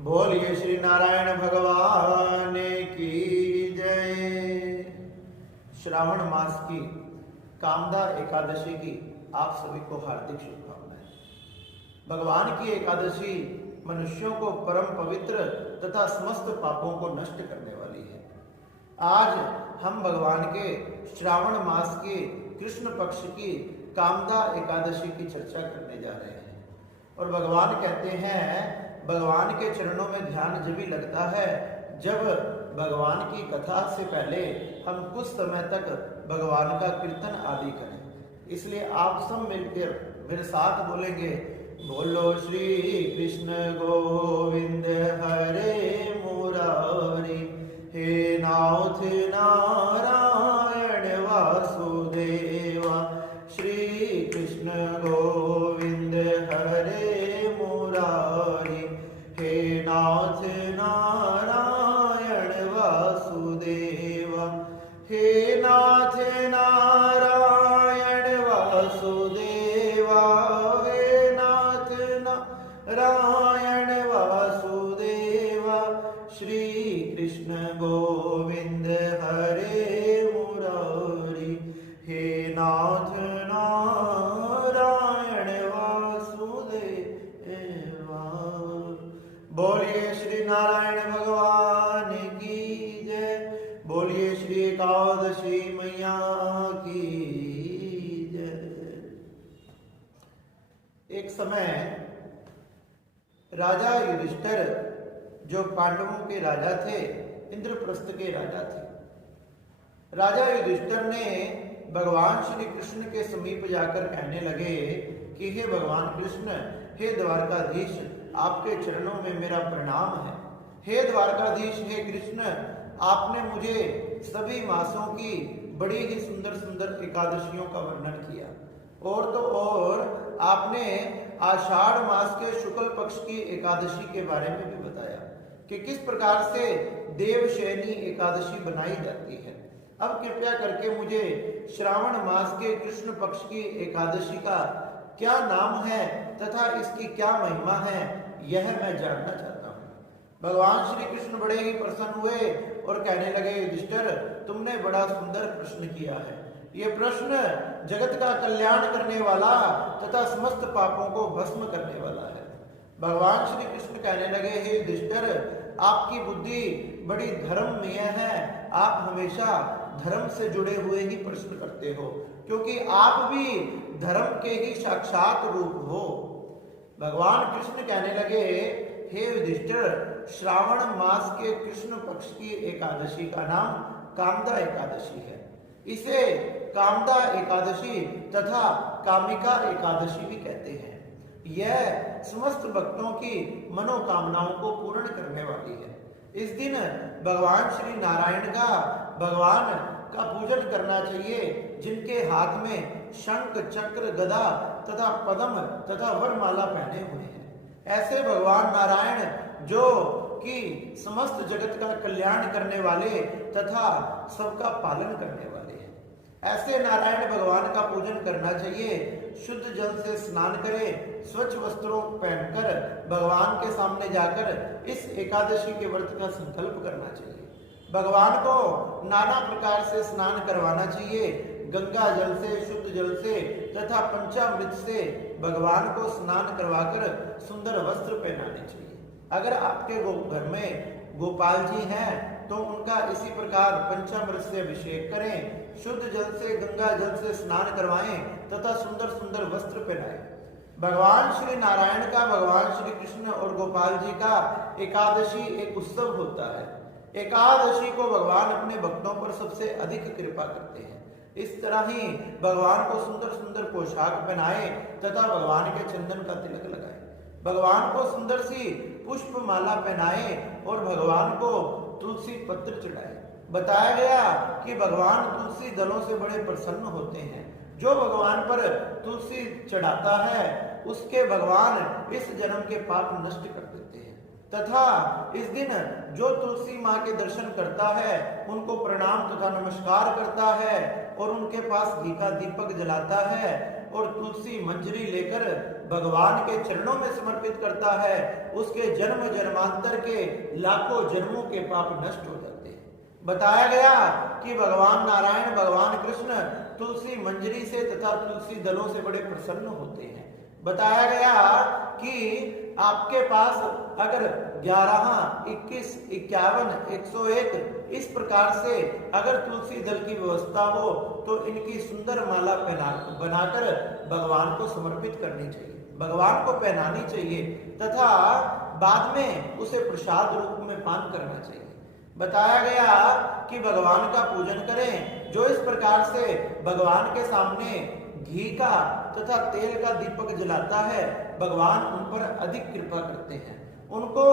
बोलिए श्री नारायण भगवान की जय। श्रावण मास की कामदा एकादशी की आप सभी को हार्दिक शुभकामनाएं। भगवान की एकादशी मनुष्यों को परम पवित्र तथा समस्त पापों को नष्ट करने वाली है। आज हम भगवान के श्रावण मास के कृष्ण पक्ष की कामदा एकादशी की चर्चा करने जा रहे हैं। और भगवान कहते हैं, भगवान के चरणों में ध्यान जब भी लगता है जब भगवान की कथा से पहले हम कुछ समय तक भगवान का कीर्तन आदि करें। इसलिए आप सब मिलकर मेरे साथ बोलेंगे, बोलो श्री कृष्ण गोविंद हरे मुरारी, हे नाथ नारायण वासुदेवा। श्री कृष्ण गोविंद हरे मुरारी, हे नाथ नारायण वासुदेवा। हे नाथ नारायण वासुदेवा, हे नाथ नारायण वासुदेवा। श्री कृष्ण गोविंद हरे मुरारी, हे नाथ नारायण वासुदेवा। बोलिए श्री नारायण भगवान की जय। बोलिए श्री एकादशी मैया की जय। एक समय राजा युधिष्ठिर जो पांडवों के राजा थे, इंद्रप्रस्थ के राजा थे। राजा युधिष्ठिर ने भगवान श्री कृष्ण के समीप जाकर कहने लगे कि हे भगवान कृष्ण, हे द्वारकाधीश, आपके चरणों में मेरा प्रणाम है। हे द्वारकाधीश, हे कृष्ण, आपने मुझे सभी मासों की बड़ी ही सुंदर सुंदर एकादशियों का वर्णन किया। और तो और आपने आषाढ़ मास के शुक्ल पक्ष की एकादशी के बारे में भी बताया कि किस प्रकार से देवशयनी एकादशी बनाई जाती है। अब कृपया करके मुझे श्रावण मास के कृष्ण पक्ष की एकादशी का क्या नाम है तथा इसकी क्या महिमा है, यह मैं जानना चाहता हूँ। भगवान श्री कृष्ण बड़े ही प्रसन्न हुए और कहने लगे, युधिष्ठिर, तुमने बड़ा सुंदर प्रश्न किया है। यह प्रश्न जगत का कल्याण करने वाला तथा समस्त पापों को भस्म करने वाला है। भगवान श्री कृष्ण कहने लगे, हे युधिष्ठिर, आपकी बुद्धि बड़ी धर्ममय है। आप हमेशा धर्म से जुड़े हुए ही प्रश्न करते हो, क्योंकि आप भी धर्म के ही साक्षात रूप हो। भगवान कृष्ण कहने लगे, हे युधिष्ठिर, श्रावण मास के कृष्ण पक्ष की एकादशी का नाम कामदा एकादशी है। इसे कामदा एकादशी तथा कामिका एकादशी भी कहते हैं। यह समस्त भक्तों की मनोकामनाओं को पूर्ण करने वाली है। इस दिन भगवान श्री नारायण का भगवान का पूजन करना चाहिए, जिनके हाथ में शंख चक्र गदा तथा पद्म तथा वरमाला पहने हुए हैं। ऐसे भगवान नारायण जो कि समस्त जगत का कल्याण करने वाले तथा सबका पालन करने वाले हैं, ऐसे नारायण भगवान का पूजन करना चाहिए। शुद्ध जल से स्नान करें, स्वच्छ वस्त्रों पहनकर भगवान के सामने जाकर इस एकादशी के व्रत का संकल्प करना चाहिए। भगवान को नाना प्रकार से स्नान करवाना चाहिए। गंगा जल से, शुद्ध जल से तथा पंचामृत से भगवान को स्नान करवाकर सुंदर वस्त्र पहनाने चाहिए। अगर आपके घर में गोपाल जी हैं तो उनका इसी प्रकार पंचामृत से अभिषेक करें, शुद्ध जल से, गंगा जल से स्नान करवाएं तथा सुंदर सुंदर वस्त्र पहनाएं। भगवान श्री नारायण का, भगवान श्री कृष्ण और गोपाल जी का एकादशी एक उत्सव होता है। एकादशी को भगवान अपने भक्तों पर सबसे अधिक कृपा करते हैं। इस तरह ही भगवान को सुंदर सुंदर पोशाक पहनाए तथा भगवान के चंदन का तिलक लगाए, भगवान को सुंदर सी पुष्प माला पहनाए और भगवान को तुलसी पत्र चढ़ाए। बताया गया कि भगवान तुलसी दलों से बड़े प्रसन्न होते हैं। जो भगवान पर तुलसी चढ़ाता है उसके भगवान इस जन्म के पाप नष्ट कर देते हैं तथा इस दिन जो तुलसी माँ के दर्शन करता है उनको प्रणाम तथा नमस्कार करता है और उनके पास घी का दीपक जलाता है और तुलसी मंजरी लेकर भगवान के चरणों में समर्पित करता है उसके जन्म जन्मांतर के लाखों जन्मों के पाप नष्ट हो जाते हैं। बताया गया कि भगवान नारायण भगवान कृष्ण तुलसी मंजरी से तथा तुलसी दलों से बड़े प्रसन्न होते हैं। बताया गया कि आपके पास अगर 11, 21, 51, 101 इस प्रकार से अगर तुलसी दल की व्यवस्था हो तो इनकी सुंदर माला बनाकर भगवान को समर्पित करनी चाहिए, भगवान को पहनानी चाहिए तथा बाद में उसे प्रसाद रूप में पान करना चाहिए। बताया गया कि भगवान का पूजन करें। जो इस प्रकार से भगवान के सामने घी का तथा तेल का दीपक जलाता है भगवान उन पर अधिक कृपा करते हैं। उनको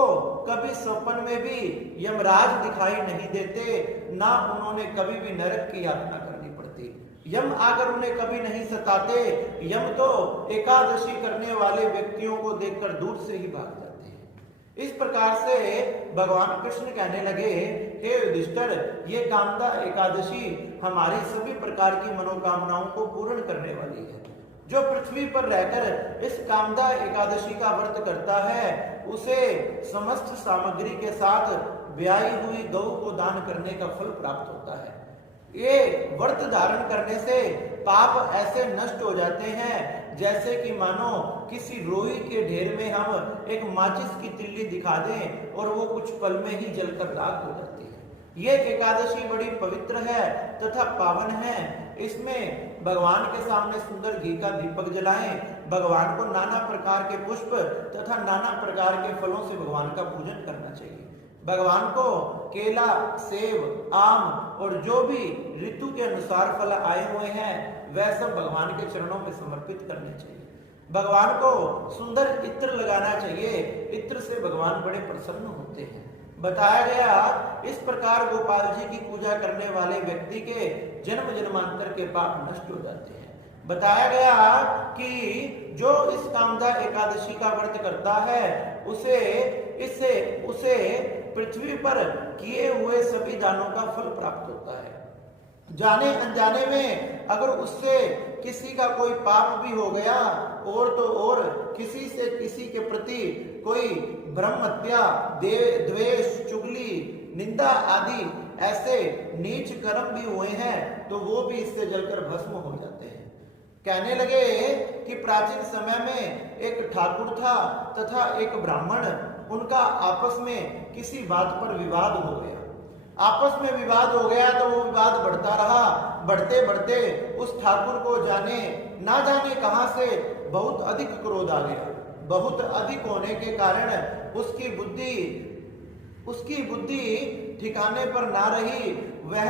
कभी स्वप्न में भी यमराज दिखाई नहीं देते, ना उन्होंने कभी भी नरक की यातना करनी पड़ती। यम आकर उन्हें कभी नहीं सताते। यम तो एकादशी करने वाले व्यक्तियों को देखकर दूर से ही भाग जाते हैं। इस प्रकार से भगवान कृष्ण कहने लगे, हे युधिष्ठिर, ये कामदा एकादशी हमारी सभी प्रकार की मनोकामनाओं को पूर्ण करने वाली है। जो पृथ्वी पर रहकर इस कामदा एकादशी का व्रत करता है उसे समस्त सामग्री के साथ ब्याई हुई गौ को दान करने का फल प्राप्त होता है। ये व्रत धारण करने से पाप ऐसे नष्ट हो जाते हैं जैसे कि मानो किसी रोई के ढेर में हम एक माचिस की तिल्ली दिखा दें और वो कुछ पल में ही जलकर राख हो जाती है। ये एकादशी बड़ी पवित्र है तथा पावन है। इसमें भगवान के सामने सुंदर घी का दीपक जलाएं, भगवान को नाना प्रकार के पुष्प तथा नाना प्रकार के फलों से भगवान का पूजन करना चाहिए। भगवान को केला, सेब, आम और जो भी ऋतु के अनुसार फल आए हुए हैं वह सब भगवान के चरणों में समर्पित करने चाहिए। भगवान को सुंदर इत्र लगाना चाहिए, इत्र से भगवान बड़े प्रसन्न होते हैं। बताया गया इस प्रकार गोपाल जी की पूजा करने वाले व्यक्ति के जन्म जन्मांतर के पाप नष्ट हो जाते हैं। बताया गया कि जो इस कामदा एकादशी का व्रत करता है उसे पृथ्वी पर किए हुए सभी दानों का फल प्राप्त होता है। जाने अनजाने में अगर उससे किसी का कोई पाप भी हो गया और तो और किसी से किसी के प्रति कोई ब्रह्म हत्या, द्वेष, चुगली, निंदा आदि ऐसे नीच कर्म भी हुए हैं तो वो भी इससे जलकर भस्म हो जाते हैं। कहने लगे कि प्राचीन समय में एक ठाकुर था तथा एक ब्राह्मण, उनका आपस में किसी बात पर विवाद हो गया। आपस में विवाद हो गया तो वो विवाद बढ़ता रहा। बढ़ते बढ़ते उस ठाकुर को ना जाने कहां से बहुत अधिक क्रोध आ गया। बहुत अधिक होने के कारण उसकी बुद्धि ठिकाने पर ना रही। वह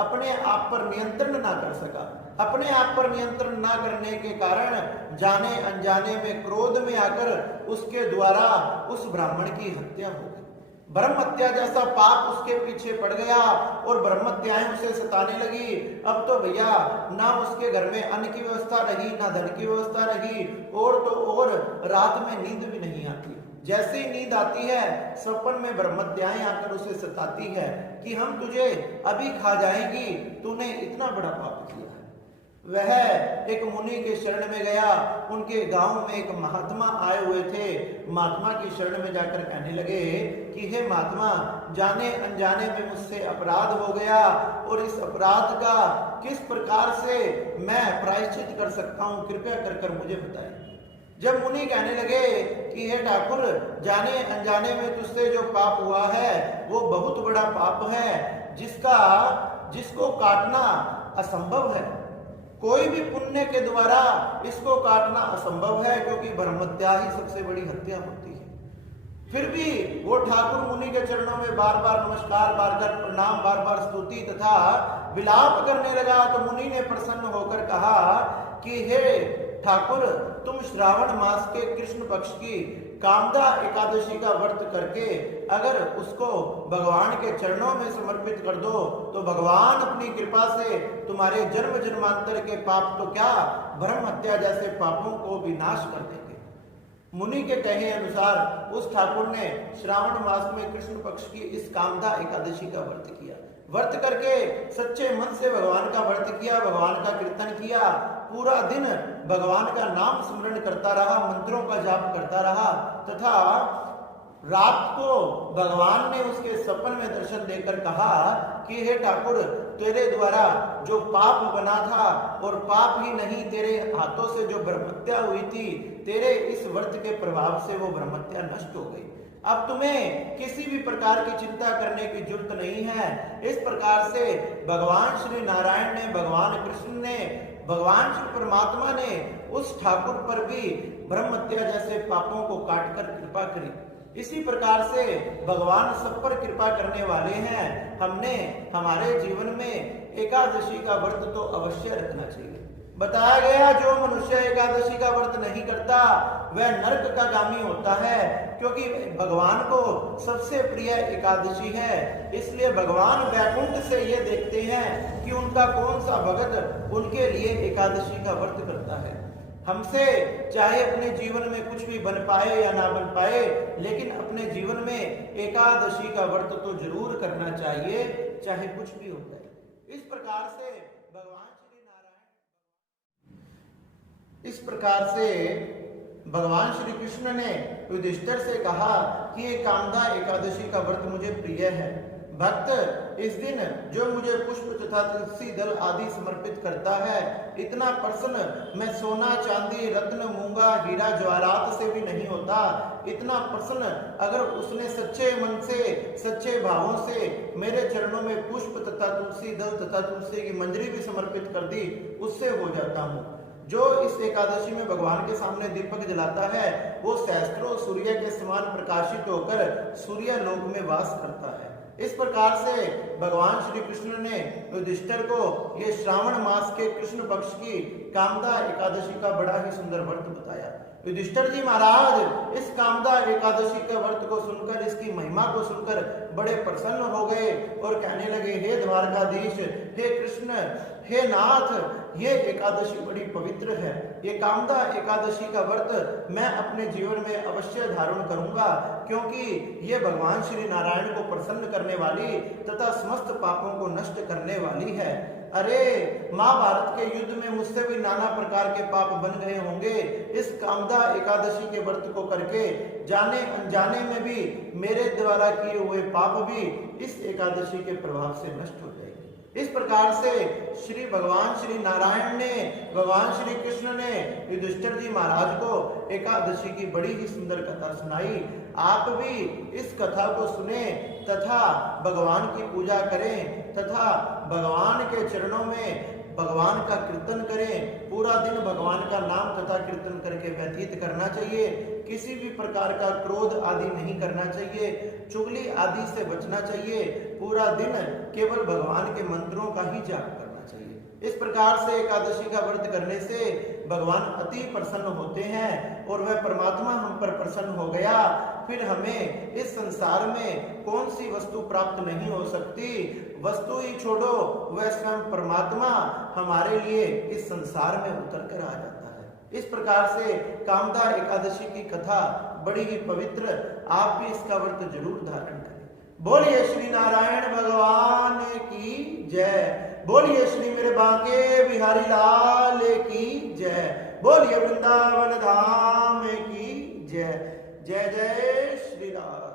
अपने आप पर नियंत्रण ना कर सका। अपने आप पर नियंत्रण ना करने के कारण जाने अनजाने में क्रोध में आकर उसके द्वारा उस ब्राह्मण की हत्या हो गई। ब्रह्म हत्या जैसा पाप उसके पीछे पड़ गया और ब्रह्म हत्याएं उसे सताने लगी। अब तो भैया ना उसके घर में अन्न की व्यवस्था रही, ना धन की व्यवस्था रही और तो और रात में नींद भी नहीं आती। जैसे ही नींद आती है स्वप्न में ब्रह्म हत्याएं आकर उसे सताती है कि हम तुझे अभी खा जाएंगी, तूने इतना बड़ा पाप किया। वह एक मुनि के शरण में गया। उनके गांव में एक महात्मा आए हुए थे। महात्मा की शरण में जाकर कहने लगे कि हे महात्मा, जाने अनजाने में मुझसे अपराध हो गया और इस अपराध का किस प्रकार से मैं प्रायश्चित कर सकता हूं, कृपया कर कर मुझे बताएं। जब मुनि कहने लगे कि हे ठाकुर, जाने अनजाने में तुझसे जो पाप हुआ है वो बहुत बड़ा पाप है जिसको काटना असंभव है। कोई भी पुण्य के द्वारा इसको काटना असंभव है क्योंकि ब्रह्म हत्या ही सबसे बड़ी हत्या होती है। फिर भी वो ठाकुर मुनि के चरणों में बार बार नमस्कार, बार बार प्रणाम, बार बार स्तुति तथा विलाप करने लगा। तो मुनि ने प्रसन्न होकर कहा कि हे ठाकुर, तुम श्रावण मास के कृष्ण पक्ष की कामदा एकादशी का व्रत करके अगर उसको भगवान के चरणों में समर्पित कर दो तो भगवान अपनी कृपा से तुम्हारे जन्म जन्मांतर के पाप तो क्या, ब्रह्म हत्या जैसे पापों को भी नाश कर देंगे। मुनि के कहे अनुसार उस ठाकुर ने श्रावण मास में कृष्ण पक्ष की इस कामदा एकादशी का व्रत किया। व्रत करके सच्चे मन से भगवान का व्रत किया, भगवान का कीर्तन किया, पूरा दिन भगवान का नाम स्मरण करता रहा, मंत्रों का जाप करता रहा, तथा रात को भगवान ने उसके सपन में दर्शन देकर कहा कि हे ठाकुर, तेरे द्वारा जो पाप बना था, और पाप ही नहीं, तेरे हाथों से जो ब्रह्मत्या हुई थी, तेरे इस व्रत के प्रभाव से वो ब्रह्मत्या नष्ट हो गई। अब तुम्हें किसी भी प्रकार की चिंता करने की जरूरत नहीं है। इस प्रकार से भगवान श्री नारायण ने, भगवान कृष्ण ने, भगवान श्री परमात्मा ने उस ठाकुर पर भी ब्रह्मत्या जैसे पापों को काटकर कृपा करी। इसी प्रकार से भगवान सब पर कृपा करने वाले हैं। हमने हमारे जीवन में एकादशी का व्रत तो अवश्य रखना चाहिए। बताया गया जो मनुष्य एकादशी का व्रत नहीं करता वह नरक का गामी होता है, क्योंकि भगवान को सबसे प्रिय एकादशी है। इसलिए भगवान वैकुंठ से ये देखते हैं कि उनका कौन सा भगत उनके लिए एकादशी का व्रत करता है। हमसे चाहे अपने जीवन में कुछ भी बन पाए या ना बन पाए, लेकिन अपने जीवन में एकादशी का व्रत तो जरूर करना चाहिए, चाहे कुछ भी हो जाए। इस प्रकार से भगवान श्री कृष्ण ने युधिष्ठिर से कहा कि ये कामदा एकादशी का व्रत मुझे प्रिय है। भक्त इस दिन जो मुझे पुष्प तथा तुलसी दल आदि समर्पित करता है, इतना प्रसन्न मैं सोना चांदी रत्न मूंगा हीरा जवाहरात से भी नहीं होता। इतना प्रसन्न अगर उसने सच्चे मन से, सच्चे भावों से मेरे चरणों में पुष्प तथा तुलसी दल तथा तुलसी की मंजरी भी समर्पित कर दी, उससे हो जाता हूँ। जो इस एकादशी में भगवान के सामने दीपक जलाता है, वो सहस्त्रों सूर्य के समान प्रकाशित होकर सूर्य लोक में वास करता है। इस प्रकार से भगवान श्री कृष्ण ने युधिष्ठिर को ये श्रावण मास के कृष्ण पक्ष की कामदा एकादशी का बड़ा ही सुंदर व्रत बताया। युधिष्ठिर जी महाराज इस कामदा एकादशी के व्रत को सुनकर, इसकी महिमा को सुनकर बड़े प्रसन्न हो गए और कहने लगे, हे द्वारकाधीश, हे कृष्ण, हे नाथ, ये एकादशी बड़ी पवित्र है। ये कामदा एकादशी का व्रत मैं अपने जीवन में अवश्य धारण करूंगा, क्योंकि ये भगवान श्री नारायण को प्रसन्न करने वाली तथा समस्त पापों को नष्ट करने वाली है। अरे महाभारत के युद्ध में मुझसे भी नाना प्रकार के पाप बन गए होंगे। इस कामदा एकादशी के व्रत को करके जाने अनजाने में भी मेरे द्वारा किए हुए पाप भी इस एकादशी के प्रभाव से नष्ट हो जाएंगे। इस प्रकार से श्री भगवान श्री नारायण ने, भगवान श्री कृष्ण ने युधिष्ठिर जी महाराज को एकादशी की बड़ी ही सुंदर कथा सुनाई। आप भी इस कथा को सुने तथा भगवान की पूजा करें तथा भगवान के चरणों में भगवान का कीर्तन करें। पूरा दिन भगवान का नाम तथा कीर्तन करके व्यतीत करना चाहिए। किसी भी प्रकार का क्रोध आदि नहीं करना चाहिए, चुगली आदि से बचना चाहिए। पूरा दिन केवल भगवान के मंत्रों का ही जाप करना चाहिए। इस प्रकार से एकादशी का व्रत करने से भगवान अति प्रसन्न होते हैं और वह परमात्मा हम पर प्रसन्न हो गया। फिर हमें इस संसार में कौन सी वस्तु प्राप्त नहीं हो सकती। वस्तु ही छोड़ो, वह स्वयं परमात्मा हमारे लिए इस संसार में उतर कर आ जाता है। इस प्रकार से कामदा एकादशी की कथा बड़ी ही पवित्र, आप भी इसका व्रत जरूर धारण करें। बोलिए श्री नारायण भगवान की जय। बोलिए श्री मेरे बांके बिहारी लाल की जय। बोलिए वृंदावन धाम की जय। जय जय श्री राम।